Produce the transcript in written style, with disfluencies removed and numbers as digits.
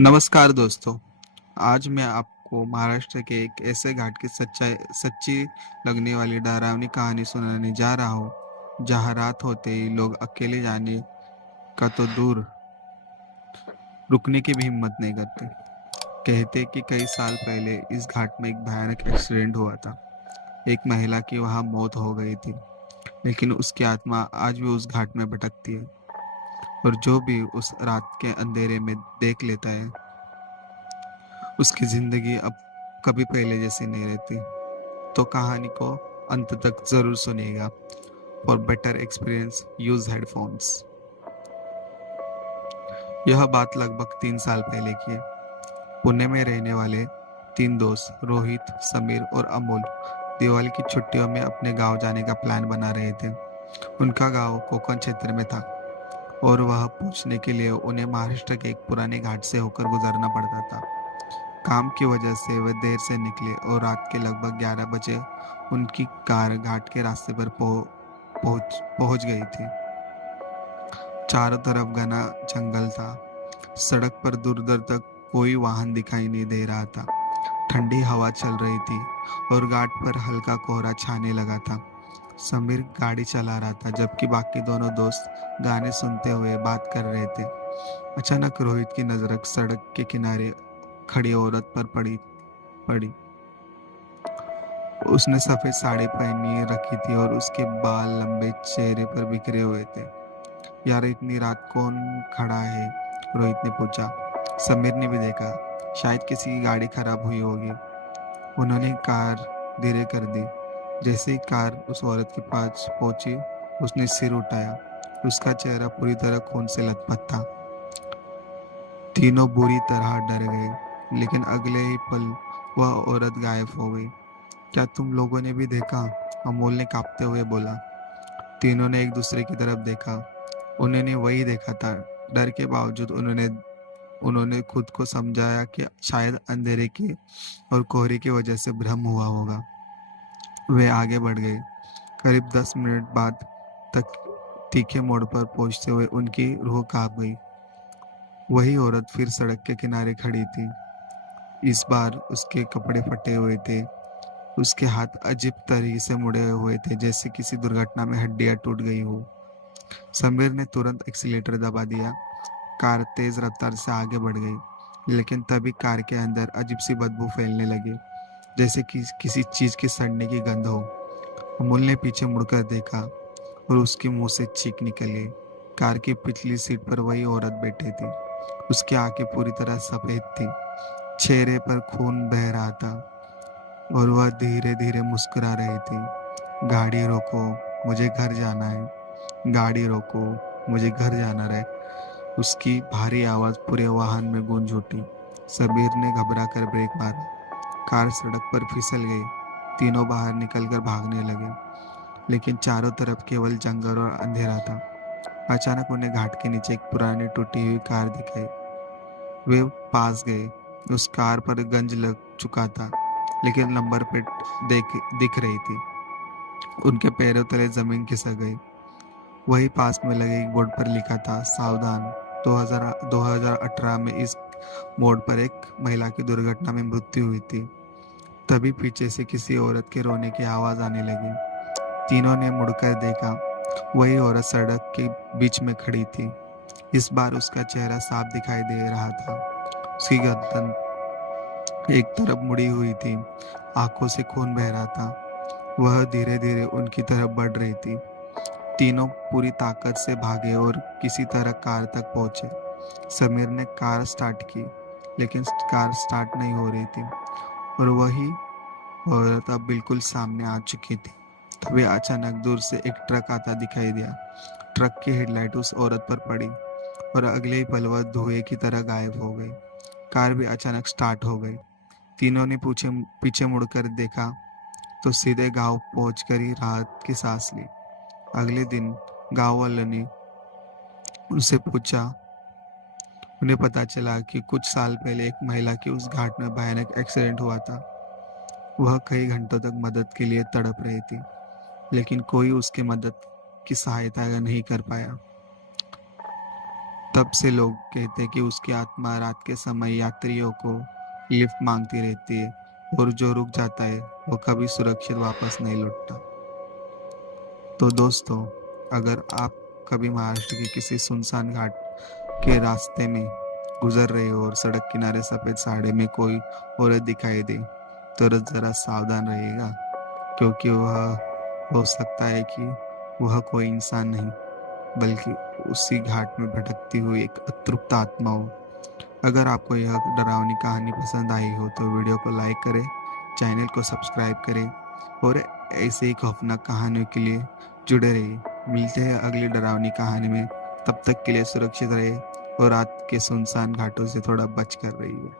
नमस्कार दोस्तों। आज मैं आपको महाराष्ट्र के एक ऐसे घाट की सच्चाई सच्ची लगने वाली डरावनी कहानी सुनाने जा रहा हूँ, जहाँ रात होते ही लोग अकेले जाने का तो दूर रुकने की भी हिम्मत नहीं करते। कहते कि कई साल पहले इस घाट में एक भयानक एक्सीडेंट हुआ था। एक महिला की वहाँ मौत हो गई थी, लेकिन उसकी आत्मा आज भी उस घाट में भटकती है। और जो भी उस रात के अंधेरे में देख लेता है, उसकी जिंदगी अब कभी पहले जैसी नहीं रहती। तो कहानी को अंत तक जरूर सुनिएगा। For better experience use headphones. यह बात लगभग 3 साल पहले की है। पुणे में रहने वाले 3 दोस्त रोहित, समीर और अमोल दिवाली की छुट्टियों में अपने गांव जाने का प्लान बना रहे थे। उनका गांव कोकण क्षेत्र में था और वह पहुंचने के लिए उन्हें महाराष्ट्र के एक पुराने घाट से होकर गुजरना पड़ता था। काम की वजह से वे देर से निकले और रात के लगभग 11 बजे उनकी कार घाट के रास्ते पर पहुंच गई थी। चारों तरफ घना जंगल था। सड़क पर दूर दूर तक कोई वाहन दिखाई नहीं दे रहा था। ठंडी हवा चल रही थी और घाट पर हल्का कोहरा छाने लगा था। समीर गाड़ी चला रहा था, जबकि बाकी दोनों दोस्त गाने सुनते हुए बात कर रहे थे। अचानक रोहित की नजर सड़क के किनारे खड़ी औरत पर पड़ी पड़ी उसने सफेद साड़ी पहनी रखी थी और उसके बाल लंबे चेहरे पर बिखरे हुए थे। यार, इतनी रात कौन खड़ा है? रोहित ने पूछा। समीर ने भी देखा, शायद किसी की गाड़ी खराब हुई होगी। उन्होंने कार धीरे कर दी। जैसे ही कार उस औरत के पास पहुंची, उसने सिर उठाया। उसका चेहरा पूरी तरह खून से लथपथ था। तीनों बुरी तरह डर गए, लेकिन अगले ही पल वह औरत गायब हो गई। क्या तुम लोगों ने भी देखा? अमोल ने कांपते हुए बोला। तीनों ने एक दूसरे की तरफ देखा। उन्होंने वही देखा था। डर के बावजूद उन्होंने उन्होंने खुद को समझाया कि शायद अंधेरे की और कोहरे की वजह से भ्रम हुआ होगा। वे आगे बढ़ गए। करीब 10 मिनट बाद तक तीखे मोड़ पर पहुंचते हुए उनकी रूह कांप गई। वही औरत फिर सड़क के किनारे खड़ी थी। इस बार उसके कपड़े फटे हुए थे। उसके हाथ अजीब तरीके से मुड़े हुए थे, जैसे किसी दुर्घटना में हड्डियां टूट गई हो। समीर ने तुरंत एक्सीलेटर दबा दिया। कार तेज रफ्तार से आगे बढ़ गई, लेकिन तभी कार के अंदर अजीब सी बदबू फैलने लगी, जैसे कि किसी चीज की सड़ने की गंध हो। अमूल ने पीछे मुड़कर देखा और उसके मुंह से चीख निकल गई। कार की पिछली सीट पर वही औरत बैठी थी। उसकी आंखें पूरी तरह सफेद थी, चेहरे पर खून बह रहा था और वह धीरे धीरे मुस्कुरा रही थी। गाड़ी रोको, मुझे घर जाना है। गाड़ी रोको, मुझे घर जाना है। उसकी भारी आवाज पूरे वाहन में गूंज उठी। सबीर ने घबरा कर ब्रेक मारा। कार सड़क पर फिसल गई। तीनों बाहर निकलकर भागने लगे, लेकिन चारों तरफ केवल जंगल और अंधेरा था। अचानक उन्हें घाट के नीचे एक पुरानी टूटी हुई कार दिखाई। वे पास गए। उस कार पर गंज लग चुका था, लेकिन नंबर प्लेट दिख रही थी। उनके पैरों तले जमीन खिसक गई। वही पास में लगे एक बोर्ड पर लिखा था, सावधान, 2018 में इस मोड़ पर एक महिला की दुर्घटना में मृत्यु हुई थी। तभी पीछे से किसी औरत के रोने की आवाज आने लगी। तीनों ने मुड़कर देखा। वही औरत सड़क के बीच में खड़ी थी। इस बार उसका चेहरा साफ दिखाई दे रहा था। उसकी गर्दन एक तरफ मुड़ी हुई थी, आंखों से खून बह रहा था। वह धीरे धीरे उनकी तरफ बढ़ रही थी। तीनों पूरी ताकत से भागे और किसी तरह कार तक पहुंचे। समीर ने कार स्टार्ट की, लेकिन कार स्टार्ट नहीं हो रही थी और वही औरत अब बिल्कुल सामने आ चुकी थी। तभी अचानक दूर से एक ट्रक आता दिखाई दिया। ट्रक की हेडलाइट उस औरत पर पड़ी और अगले ही पल वह धुएं की तरह गायब हो गई। कार भी अचानक स्टार्ट हो गई। तीनों ने पीछे मुड़कर देखा तो सीधे गांव पहुंचकर ही राहत की सांस ली। अगले दिन गांव वालों ने उनसे पूछा। उन्हें पता चला कि कुछ साल पहले एक महिला की उस घाट में भयानक एक्सीडेंट हुआ था। वह कई घंटों तक मदद के लिए तड़प रही थी, लेकिन कोई उसकी मदद की सहायता नहीं कर पाया। तब से लोग कहते हैं कि उसकी आत्मा रात के समय यात्रियों को लिफ्ट मांगती रहती है, और जो रुक जाता है वो कभी सुरक्षित वापस नहीं लौटता। तो दोस्तों, अगर आप कभी महाराष्ट्र के किसी सुनसान घाट के रास्ते में गुजर रहे हो और सड़क किनारे सफेद साड़ी में कोई औरत दिखाई दे, तो जरा सावधान रहिएगा, क्योंकि वह हो सकता है कि वह कोई इंसान नहीं, बल्कि उसी घाट में भटकती हुई एक अतृप्त आत्मा हो। अगर आपको यह डरावनी कहानी पसंद आई हो तो वीडियो को लाइक करें, चैनल को सब्सक्राइब करें, और ऐसे ही खौफनाक कहानियों के लिए जुड़े रहिए। मिलते हैं अगली डरावनी कहानी में। तब तक के लिए सुरक्षित रहिए और रात के सुनसान घाटों से थोड़ा बच कर रहिए।